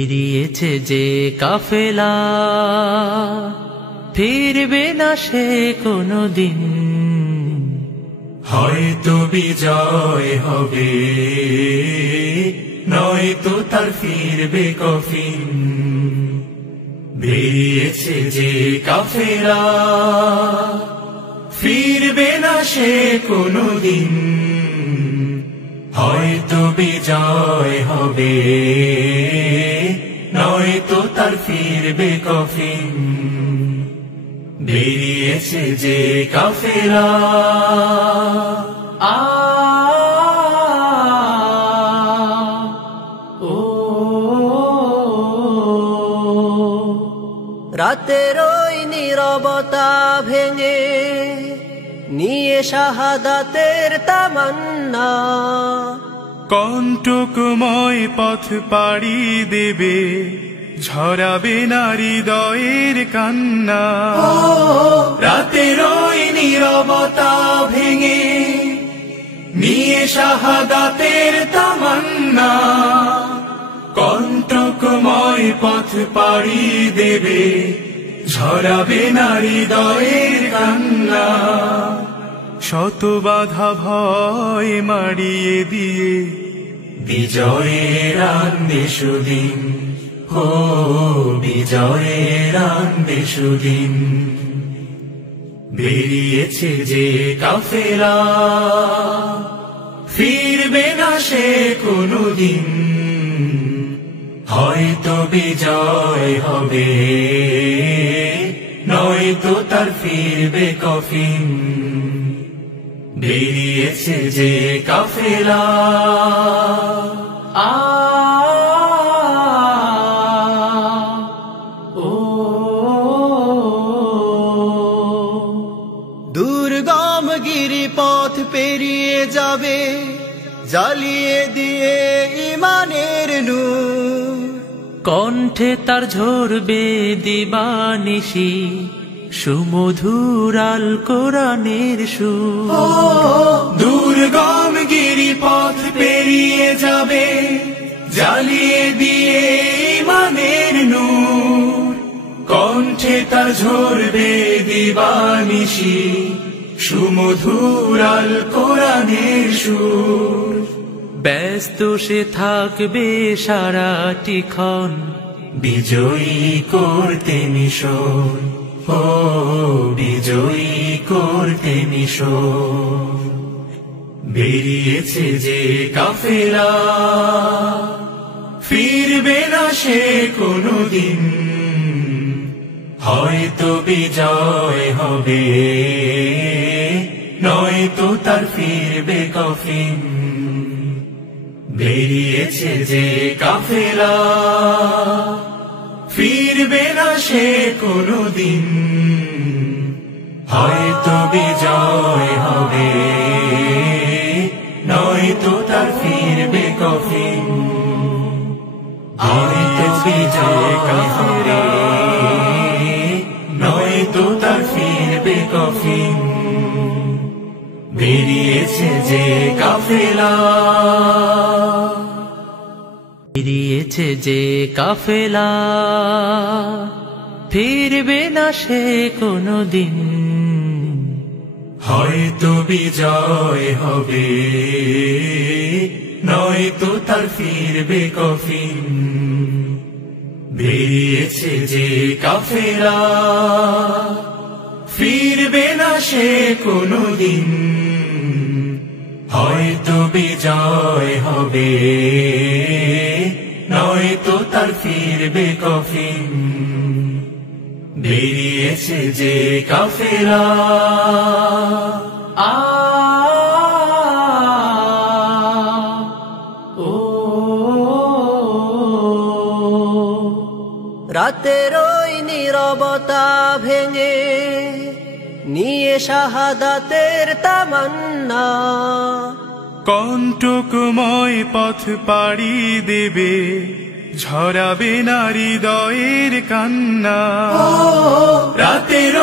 বেরিয়েছে যে কাফেলা, ফিরবে না সে কোনদিন। হয়তো বিজয় হবে, নয়তো তার ফিরবে কফিন। বেরিয়েছে যে কাফেলা, ফিরবে না সে কোনদিন। হয়তো বিজয় হবে, নয়তো তার ফিরবে কফিন। বেরিয়েছে যে কাফেলা। রাতের ওই নীরবতা ভেঙে নিয়ে শাহাদাতের তামান্না, কণ্টকময় পথ পাড়ি দেবে, ঝরাবে না হৃদয়ের কান্না। রাতের ওই নীরবতা ভেঙে নিয়ে শাহাদাতের তামান্না, কণ্টকময় পথ পাড়ি দেবে, ঝরাবে না হৃদয়ের কান্না। শত বাধা ভয় মারিয়ে দিয়ে বিজয়ের আনবে সুদিন। ও বিজয়ের আনবে সুদিন। বেরিয়েছে যে কাফেলা, ফিরবে না সে কোনদিন। হয়তো বিজয় হবে, নয়তো তার ফিরবে কফিন। বেরিয়েছে যে কাফেলা। দুর্গম গিরিপথ পেরিয়ে যাবে, জ্বালিয়ে দিয়ে ইমানের নূর। কণ্ঠে তার ঝরবে দিবানিশি, সুমধুর আল কোরআনের সুর। দুর্গম গিরিপথ পেরিয়ে যাবে, জ্বালিয়ে দিয়ে ইমানের নূর। কণ্ঠে তার ঝরবে দিবানিশি, সুমধুর আল কোরআনের সুর। ব্যস্ত সে থাকবে সারাটি ক্ষণ, বিজয়ী করতে মিশন। ও বিজয়ী করতে মিশন। বেরিয়েছে যে কাফেলা, ফিরবে না সে কোনদিন। হয়তো বিজয় হবে, নয়তো তার ফিরবে কফিন। বেরিয়েছে যে কাফেলা, ফিরবে না সে কোনদিন। হয়তো বিজয় হবে, নয়তো তার ফিরবে কফিন। হয়তো বিজয় কাফেলা, নয়তো তার ফিরবে কফিন। বেরিয়েছে যে কাফেলা। বেরিয়েছে যে কাফেলা, ফিরবে না সে কোনদিন। হয়তো বিজয় হবে, নয়তো তার ফিরবে কফিন। বেরিয়েছে যে কাফেলা, ফিরবে না সে কোনদিন। হয়তো বিজয় হবে, নয়তো তার ফিরবে কফিন। বেরিয়েছে যে কাফেলা। রাতের ওই নীরবতা ভেঙে নিয়ে শাহাদাতের তামান্না, কণ্টকময় পথ পাড়ি দেবে, ঝরাবে না হৃদয়ের কান্না। রাতের